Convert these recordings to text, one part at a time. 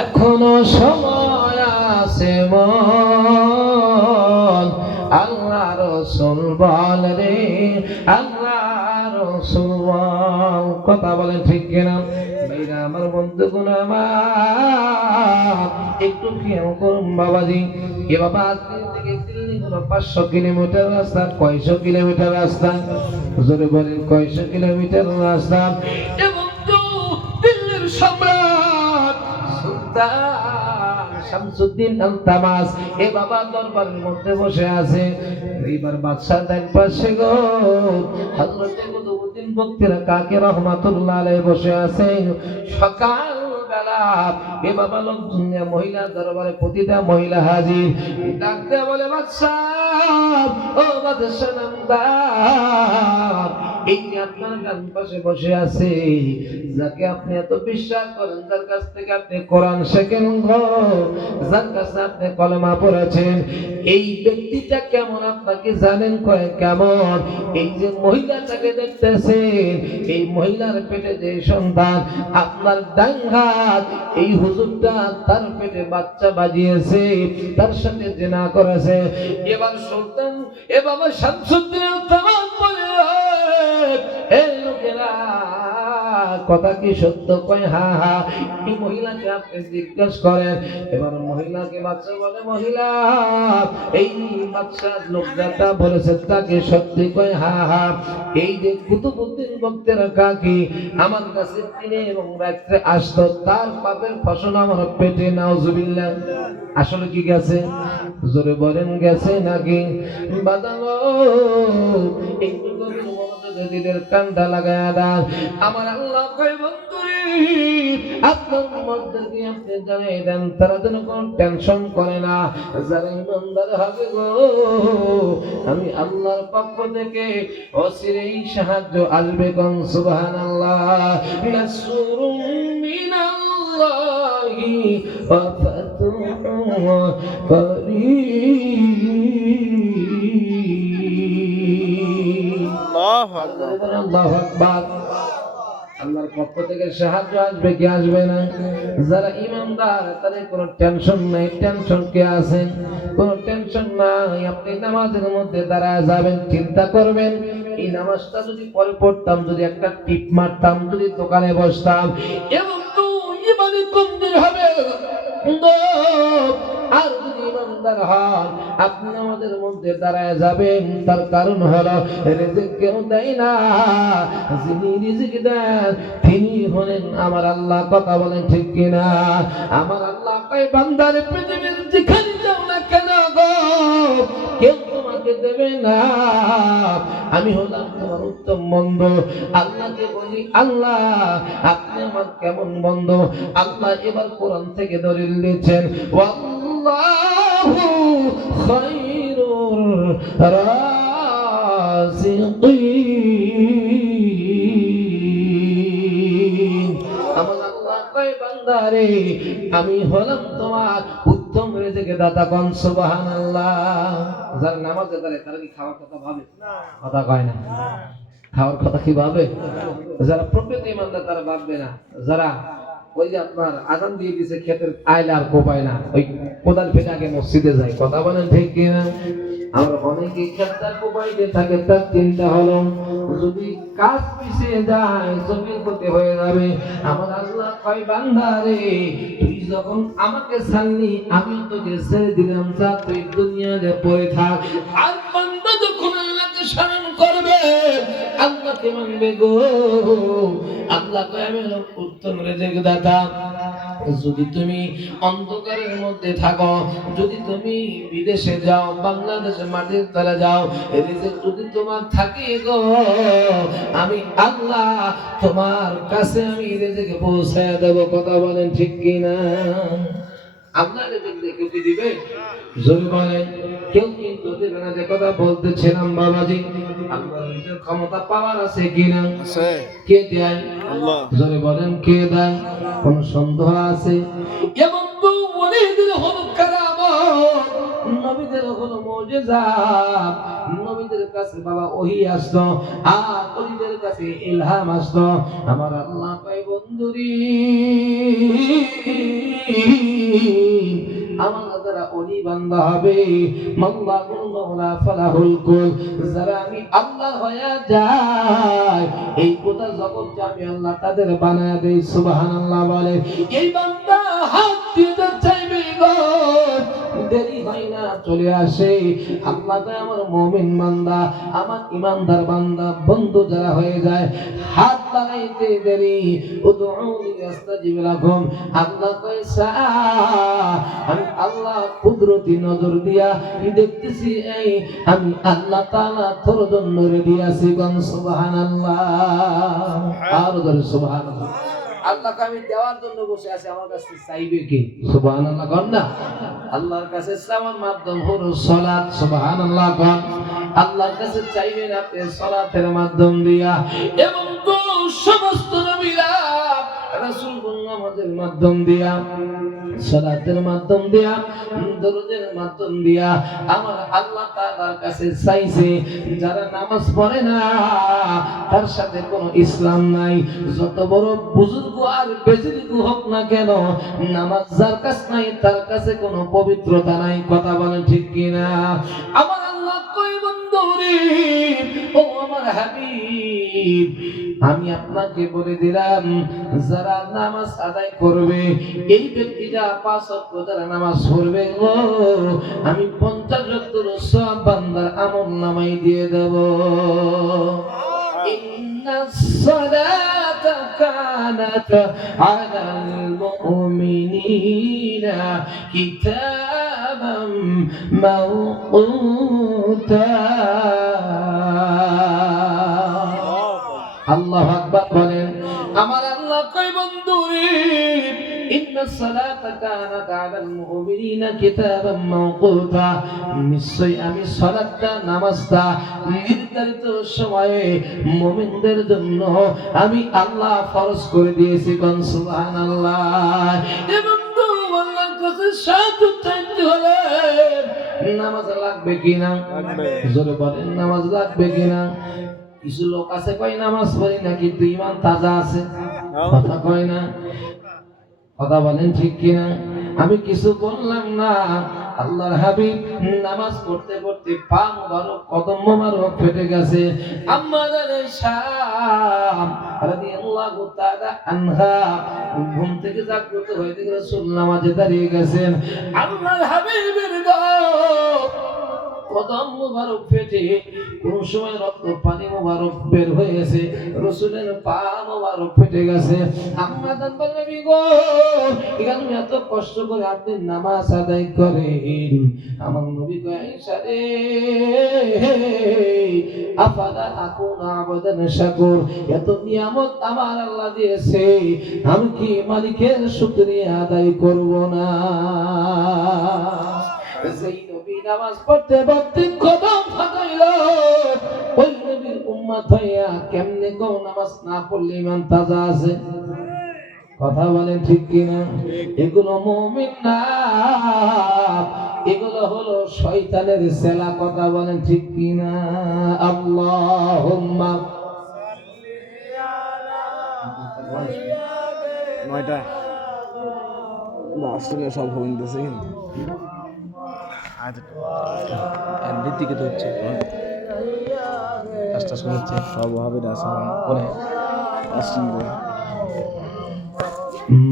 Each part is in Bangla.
এখনো সময় আছে মন, আল্লাহ রাসূল বল রে, আল্লাহ রাসূল বল। কথা বলেন ঠিক কিনা ভাইরা আমার, বন্ধুগণ আমার, একটু খেয়াল করুন বাবাজি। এ বাবা আজকে থেকে দিল্লি হলো 500 কিলোমিটার রাস্তা। কয়শো কিলোমিটার রাস্তা? জোরে বলেন, কয়শো কিলোমিটার রাস্তা? এ বন্ধু, দিল্লির সম্রাট সুলতান শামসুদ্দিন আলতামাস এ বাবা দরবারের মধ্যে বসে আছে। এইবার বাদশার ডান পাশে গো হযরতে কুতুবউদ্দিন বখতিয়ার কাকি রহমাতুল্লাহ আলাইহি বসে আছে। সকাল বেলা এ বাবা লোকজন মহিলা দরবারে প্রতিটা মহিলা হাজির। ডাকতে বলে, বাদশাহ, ও বাদশাহ নামদার, এই যে আপনার ডান পাশে বসে আছে, যাকে আপনি এত বিশ্বাস করেন, যার কাছ থেকে আপনি কোরআন শেখেন গো, যার কাছে আপনি কলেমা পড়েছেন, এই ব্যক্তিটা কেমন আপনাকে জানেন? কয় কেমন? এই যে মহিলাটাকে দেখতেছেন, এই মহিলার পেটে যে সন্তান, আপনার ডান হাত এই হুজুরটা তার পেটে বাচ্চা বাজিয়েছে, তার সাথে জিনা করেছে। এবার সুলতান এ বাবা শামসুদ্দিন তামাম বলে, এই লোকেরা কথা কি সত্য? কয় হা হা। এই মহিলাকে আপনি জিজ্ঞেস করেন। এবার মহিলাকে বাচ্চা বলে, মহিলা, এই বাচ্চা লোকটা বলেছে তাকে সত্যি? কয় হা হা। এই যে কুতুবউদ্দিন বখতিয়ার কাকি আমার কাছে দিনে এবং রাত্রে আসতো, তার পাপের ফসল আমার পেটে। নাউজুবিল্লাহ। আসলে কি গেছে? জোরে বলেন, গেছে নাকি? বাজানো একটু গভীর মনোযোগে দিলের কানটা লাগায়া দাও। আমার আল্লাহ কয়, বন্ধুরে, আপনার মধ্যে দিয়ে আপনি জানিয়ে দেন, তারা যেন কোনো টেনশন করে না। যারা ইমানদার হবে গো, আমি আল্লাহর পক্ষ থেকে অচিরেই সাহায্য আসবে। কোন সুবহানাল্লাহ। নাসরুম মিনাল্লাহি ওয়া ফাতহুন করিম। আল্লাহু আকবার। আল্লাহর পক্ষ থেকে সাহায্য আসবে কি আসবে না? যারা ইমানদার তাদের কোনো টেনশন নাই। টেনশন কে আছে? কোনো টেনশন নাই। আপনি নামাজের মধ্যে দাঁড়ায় যাবেন, চিন্তা করবেন, এই নামাজটা যদি পরে পড়তাম, যদি একটা টিপ মারতাম, যদি দোকানে বসতাম, এবং তো ইমানে কমজোর হবে। আর যদি ইমানদার হন, আপনি আমাদের মধ্যে দাঁড়ায় যাবেন। তার কারণ হলো, রিজিক কেউ দেয় না, যিনি রিজিক দেন তিনি হলেন আমার আল্লাহ। কথা বলেন ঠিক কিনা? আমার আল্লাহ কয়, বান্দারে পৃথিবীর যেখানে যাও না কেন গো, কেউ তোমাকে দেবে না। আমি হলাম তোমার উত্তম বন্ধু। আল্লাহকে বলি, আল্লাহ আপনি আমার কেমন বন্ধু? আল্লাহ এবার কোরআন থেকে দলিল দিচ্ছেন, ওয়াল্লাহু খায়রুর রাযিকিন। আমার আল্লাহ কয়, বান্দারে, আমি হলাম তোমার উত্তম রিজিক দাতা। কোন সুবহানাল্লাহ। যারা নামাজে দাঁড়ায় তারা কি খাওয়ার কথা ভাবে? কথা কয় না। খাওয়ার কথা কি ভাবে? যারা প্রকৃত ইমানদার তারা ভাববে না। যারা ওই যে আপনার আযান দিয়ে দিয়েছে, ক্ষেতের আইলে আর কোপায় না, ওই কোদাল ফেলে আগে মসজিদে যায়। কথা বলেন ঠিক কিনা? আমরা অনেকেই ক্ষেতটা কোপাইতে থাকে, তার চিন্তা হলো যদি কাজ পিছিয়ে যায় জমির ক্ষতি হয়ে যাবে। আমার আল্লাহ কয়, বান্দা রে, তুই যখন আমাকে ছাড়লি, আমিও তোকে ছেড়ে দিলাম, যা তুই দুনিয়াতে পড়ে থাক। আর বান্দা যখন আল্লাহকে স্মরণ করবে, আল্লাহকে মানবে গো, আল্লাহ কয়, আমি উত্তম রিজিক দাতা। যদি তুমি অন্ধকারের মধ্যে থাকো, যদি তুমি বিদেশে যাও, বাংলাদেশে মাটির তলে যাও, রিজিক যদি তোমার থাকে গো, আমি আল্লাহ তোমার কাছে আমি রিজিক পৌঁছায় দেব। কথা বলেন ঠিক কিনা? আল্লাহ রিজিক কেউ কি দিবে? জোরে বলেন, কেউ কিন্তু দেবে না। যে কথা বলতেছিলাম বাবাজি, আল্লাহর রিজিক ক্ষমতা পাওয়ার আছে কিনা? আছে। কে দেয়? আল্লাহ। জোরে বলেন, কে দেয়? কোন সন্দেহ আছে? এবং তো ওলিদের হলো কারামত, নবীদের হলো মুজিজা। নবীদের কাছে বাবা ওহী আসতো, আর ওলিদের কাছে ইলহাম আসতো। আমার আল্লাহ কয়, বন্ধুরি, আমার যারা ওলি বান্দা হবে মাওলাহুল মাওলা ফালাহুল কুল, যারা আমি আল্লাহ হয়ে যায় এই গোটা জগৎ আমি আল্লাহ তাদের বানায় দেই। সুবহানাল্লাহ বলে। এই বান্দা হাত দিতে চাইবে গো, দেরি হয় না চলে আসে। আল্লাহ কয় আমার মুমিন বান্দা, আমার ইমানদার বান্দা বন্ধু যারা হয়ে যায় হাত বাড়াইতে দেরি। উদউনি আস্তাজিব লাকুম, আল্লাহ কয় আমি আল্লাহ কুদরতি নজর দিয়া দেখতেছি, এই আমি আল্লাহ তাআলা তোর জন্য রেডি আছি। কোন সুবহানাল্লাহ, আর বল সুবহানাল্লাহ। আল্লাহকে আমি দেওয়ার জন্য বসে আছি, আমার কাছে চাইবে কি? সুবহানাল্লাহ কোন না। আল্লাহর কাছে চাওয়ার মাধ্যম হলো সালাত। সুবহানাল্লাহ কোন। আল্লাহর কাছে চাইবেন আপনি সালাতের মাধ্যম দিয়া, এবং সমস্ত নবীরা রাসূলগণ নামাজের মাধ্যম দিয়া, সালাতের মাধ্যম দিয়া, দরুদের মাধ্যম দিয়া আমার আল্লাহ তাআলার কাছে চাইছে। যারা নামাজ পড়ে না তার সাথে কোনো ইসলাম নাই, যত বড় বুজুর্গ আর বেজুর্গ হোক না কেন, নামাজ যার কাছে নাই তার কাছে কোনো পবিত্রতা নাই। কথা বলেন ঠিক কিনা? আমার আল্লাহ কই বন্ধুরে, ও আমার হাবিব, আমি আপনাকে বলে দিলাম যারা নামাজ আদায় করবে, এই ব্যক্তিটা 5 ওয়াক্ত যারা নামাজ পড়বে গো, আমি 50 ওয়াক্তের সওয়াব বান্দার আমলনামায় দিয়ে দেব। ইন্নাস সালাতা কানাত আলাল মুমিনিনা কিতাবাম মাওকুতা। আল্লাহু আকবার বলেন। আমার আল্লাহ কই বন্ধুরে, ইন্নাস সালাতা কানাত আলাল মুমিনিনা কিতাবাম মাওকুতা, নিশ্চয় আমি সালাতটা নামাজটা নির্ধারিত সময়ে মুমিনদের জন্য আমি আল্লাহ ফরজ করে দিয়েছি। কোন সুবহানাল্লাহ। এবং আল্লাহর কাছে সাহায্য চাইতে হলে নামাজ লাগবে কিনা? জোরে বলেন, নামাজ লাগবে কিনা? কিছু লোক আছে কয় নামাজ পড়ি না কিন্তু ঈমান তাজা আছে, কথা কয় না। কথা বলেন ঠিক কিনা? আমি কিছু বললাম না। আল্লাহর হাবিব নামাজ পড়তে পড়তে পা মোবারক কদম মোবারক ফেটে গেছে। আম্মা আয়েশা রাদিয়াল্লাহু তাআলা আনহা ঘুম থেকে জাগ্রত হয়ে দেখে রাসূল নামাজে দাঁড়িয়ে গেছেন। আল্লাহর হাবিবের কদম মোবারক ফেটে কোন সময় রক্ত পানি মোবারক বের হয়ে গেছে, রাসূলের পা মোবারক ফেটে গেছে। আম্মা জান বললেন গো, এখানে এত কষ্ট করে আপনি নামাজ আদায় করেন, আমার নবী কয় আয়েশা রে, আফালা আকুনা আবদান শাকুর, এত নিয়ামত আমার আল্লাহ দিয়েছে, আমি কি মালিকের শুকরিয়া আদায় করব না? যেই নবী নামাজ পড়তে পড়তে কদম ফাটাইল, ওই নবীর উম্মত হইয়া কেমনে কোন নামাজ না পড়লে ঈমান তাজা আছে? কথা বলেন ঠিক কিনা? এগুলো মুমিন না, এগুলো হলো শয়তানের ছেলা। কথা বলেন ঠিক কিনা? আল্লাহুম্মা নয়টা আসলে সব হইতেছে কিন্তু দিকে তো হচ্ছে কাজটা শুনেছে সব হবে না পরে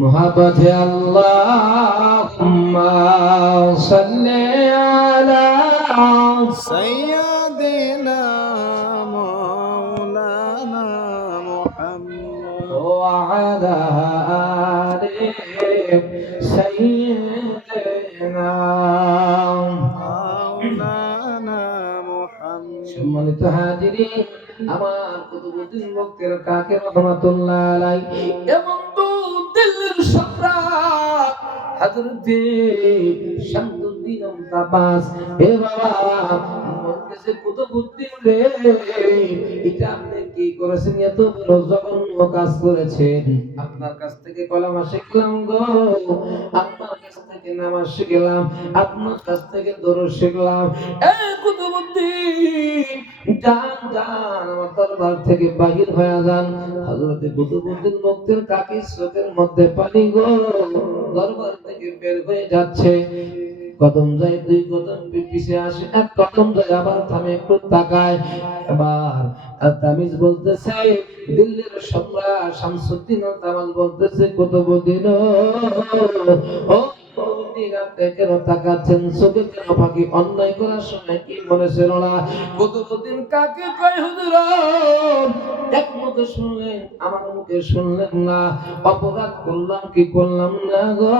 মোহাব্বতে আল্লাহুম্মা সাল্লি আলা সাইয়্যিদিনা মাওলানা মুহাম্মদ ওয়া আলা আলি সাইয়্যিদিনা মাওলানা মুহাম্মদ। সম্মানিত হাজিরিন, আমার কুতুবুদ্দিন বক্তের কাকে রহমাতুল্লাহ আলাইহি এবং দিল্লির সম্রাট হযরত শামসুদ্দিন আব্বাস, এ বাবা বলতেছে কুতুবুদ্দিন রে, এটা আপনি কি করেছেন? এত বড় জঘন্য কাজ করেছেন। আপনার কাছ থেকে কলেমা শিখলাম গো, আপনার কাছ থেকে থেকে নামাজ শিখলাম, আপনার কাছ থেকে দরুদ শিখলাম। এই কুতুবউদ্দিন যান যান, আমার দরবার থেকে বাহির হয়ে যান। হযরতে কুতুবউদ্দিন মুক্তির কাকি চোখের মধ্যে পানি গো, দরবার থেকে বের হয়ে যাচ্ছে। কদম যায়, দুই কদম পিছে আসে, এক কদম যায়, আবার থামে, একটু তাকায়। এবার তামিজ বলতেছে, দিল্লির সম্রাট শামসুদ্দিন তামাজ বলতেছে, কুতুবউদ্দিন ও কুতুবউদ্দিন, আপনি কেন তাকাচ্ছেন? চোখে কেন ফাঁকি? অন্যায় করার সময় কি মনে ছিল না? কুতুবউদ্দিন কাকে কয়, হুজুর এক মুখে শুনলেন, আমার মুখে শুনলেন না। অপরাধ করলাম কি করলাম না গো?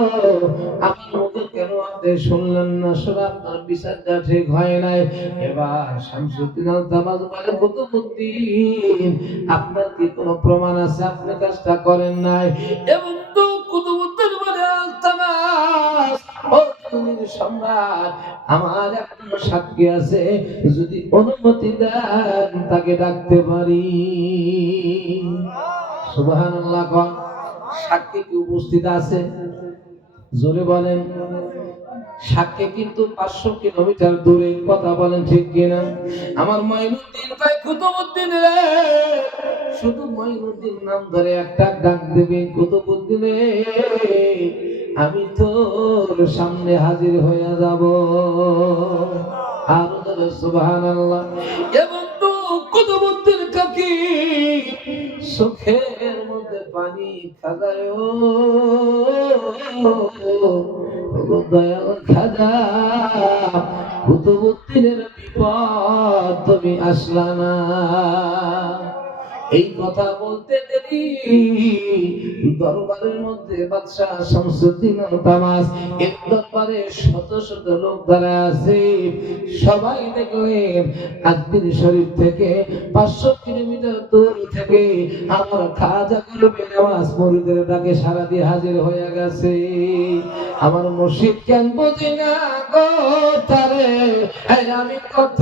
আমার মুখে কেন আপনি শুনলেন না? আসলে আপনার বিচারটা ঠিক হয় নাই। এবার শামসুদ্দিন তামাজ বলে, কুতুবউদ্দিন আপনার কি কোনো প্রমাণ আছে আপনি কাজটা করেন নাই? এবং তো কুতুবউদ্দিন বলে, তামাজ ও দিল্লির সম্রাট, আমার একটা সাক্ষী আছে, যদি অনুমতি দেন তাকে ডাকতে পারি। সুবহানাল্লাহ কোন সাক্ষী কি উপস্থিত আছে? জোরে বলেন। সাক্ষী কিন্তু 500 কিলোমিটার দূরে, কথা বলেন ঠিক কিনা? আমার মঈনুদ্দিন ভাই, কুতুবউদ্দিন রে, শুধু মঈনুদ্দিন নাম ধরে একটা ডাক দেবে, কুতুবউদ্দিন রে, আমি তোর সামনে হাজির হয়ে যাব। আর বলে সুবহানাল্লাহ। এবং তো কুতুবউদ্দিন কাকি চোখের মধ্যে পানি খাজায়, ও দয়াল খাজা, কুতুবউদ্দিনের বিপদ তুমি আসলা না। এই কথা বলতে দেরি দরবারের মধ্যে বাদশাহ শামসুদ্দিন তামাজ, এর দরবারে শত শত লোক দাঁড়ায় আছে। সবাই দেখলেন আজমির শরীফ থেকে 500 কিলোমিটার দূর থেকে আমার খাজা করবে নামাজ মুরিদের ডাকে সারা দিয়ে হাজির হয়ে গেছে। আমার মুর্শিদ কেন বুঝি না গো তারে, আমি কত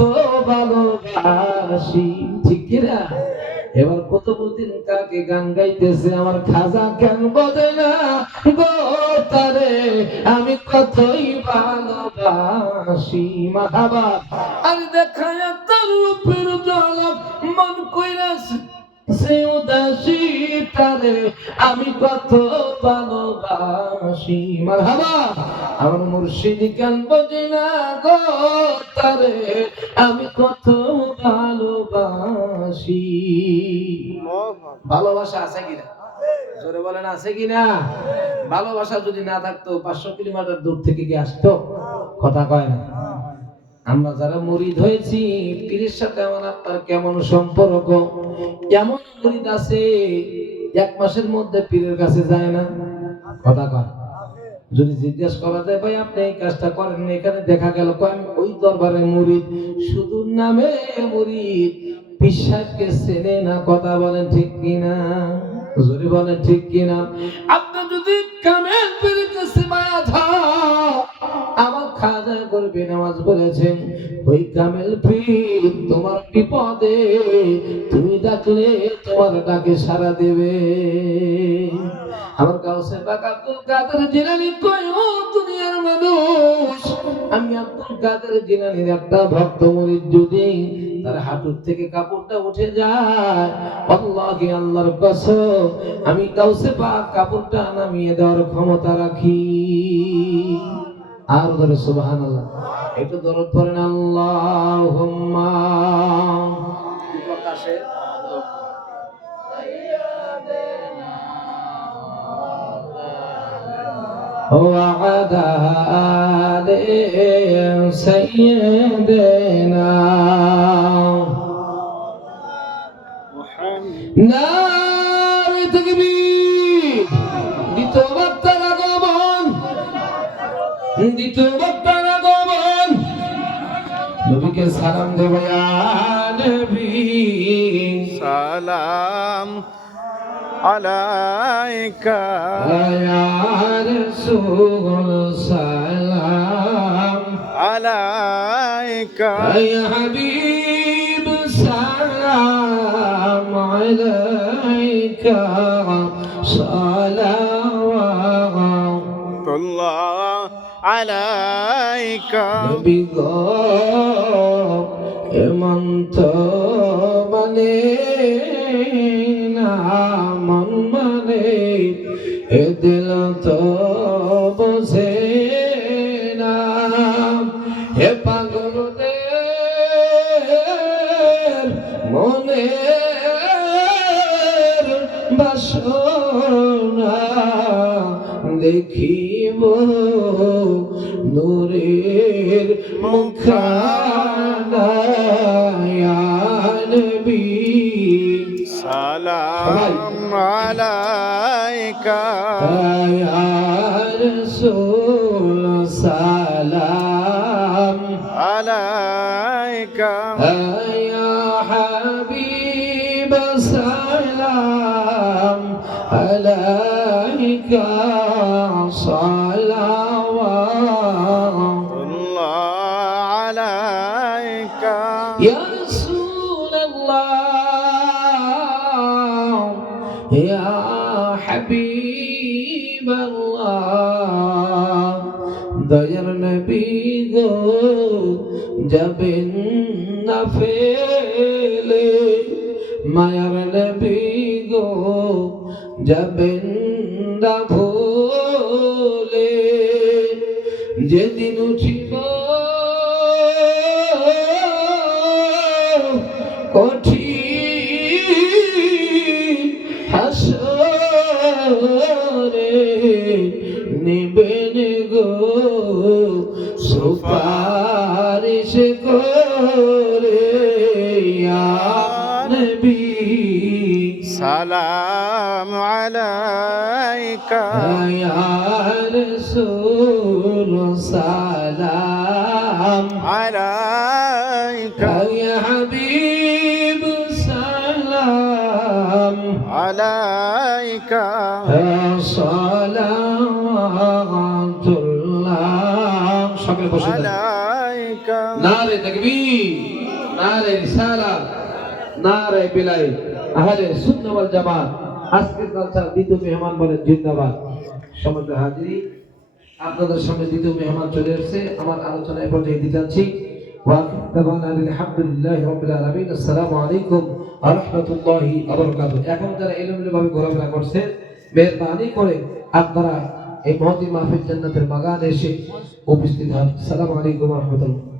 ভালোবাসি, ঠিক কিনা? এবার কুতুবউদ্দিন কাকে গান গাইতেছে, আমার খাজা কেন বোঝে না গো তারে, আমি কতই ভালোবাসি। মারহাবা। আর দেখায় তার রূপের ঝলক, মন কইরাস সে উদাসী, তারে আমি কত ভালোবাসি। মারহাবা। আমার মুর্শিদ কেন বোঝে না গো তারে, আমি কত ভালোবাসি। ভালোবাসা আছে কিনা? জোরে বলেন, আছে কিনা? ভালোবাসা যদি না থাকতো 500 কিলোমিটার দূর থেকে কি আসতো? কথা কয় না। আমরা যারা মুরিদ হয়েছি, পীরের সাথে আমার আপনার কেমন সম্পর্ক? কেমন মুরিদ আছে 1 মাসের মধ্যে পীরের কাছে যায় না? কথা কয়। যদি জিজ্ঞেস করা যায়, ভাই আপনি এই কাজটা করেন না, এখানে দেখা গেল আমি ওই দরবারে মুরিদ, শুধু নামে মুরিদ, বিশ্বাসকে চেনে না। কথা বলেন ঠিক কিনা? জোরে বলেন ঠিক কিনা? আপনি যদি কামেল পীরের কাছে মায়া থাক, আমার খাজা করবে নামাজ বলেছেন, ওই কামেল পীর তোমার বিপদে তুমি ডাকলে তোমার ডাকে সাড়া দেবে। আমার গাউসে পাক আব্দুল কাদের জিলানী কয়, ও দুনিয়ার মানুষ, আমি আব্দুল কাদের জিলানীর একটা ভক্ত মুরিদ, যদি তার হাঁটুর থেকে কাপড়টা উঠে যায়, আল্লাহি আল্লাহর কসম, আমি গাউসে পাক কাপড়টা নামিয়ে দেওয়ার ক্ষমতা রাখি। আর ধরে সুবহানাল্লাহ, একটু দরদ পড়েন, আল্লাহুম্মা প্রকাশে وعلى آل سيدنا নারে তাকবীর। দ্বিতীয়বার তার আগমন, দ্বিতীয়বার তার আগমন, নবীকে সালাম দেব, ইয়া নবী সালাম আলাইকা ইয়া রাসূল সালাম আলাইকা ইয়া হাবিব সালাম আলাইকা সালাওয়াত الله عليك নবী গো এমন তো মানে না মন মানে এ দিল তো বোঝে না হে পাগলদের মনের বাসনা দেখিব নূরের মুখানা ইয়া নবী সালাম আলাইকা ইয়া রাসূল সালাম আলাইকা ইয়া হাবিব সালাম আলাইকা صلوات الله عليك يا رسول الله يا حبيب الله দয়ার নবী গো যাবেন না ফেলে মায়ার নবী গো যাবেন না ভুলে যেদিন উঠিব কঠিন হাসরে নিবেন গো সুপারিশ করে ইয়া নবী সালাম আলাইকা ইয়া রাসূল সালাম আলাইকা ইয়া হাবিব সালাম আলাইকা সালাওয়াতুল্লাহ সকলে বসে আলাইকা নারে তাকবীর নারে রিসালাত নারে বিলাল আহলে সুন্নাহ ওয়াল জামাত আজকের জলসার দ্বিতীয় মেহমান বলেন জিন্দাবাদ সম্মানিত হাজিরি আপনাদের সামনে দ্বিতীয় মেহমান চলে আসছে আমার আলোচনায় পর্যায়ে দিতে যাচ্ছি আলহামদুলিল্লাহি রাব্বিল আলামিন আসসালামু আলাইকুম ওয়া রাহমাতুল্লাহি ওয়া বারাকাতুহু এখন যারা এলোমেলোভাবে ঘোরাফেরা করছেন মেহেরবানি করে আপনারা এই মহতি মাহফিল জান্নাতের বাগানে এসে উপস্থিত হন আসসালামু আলাইকুম ওয়া রাহমাতুল্লাহ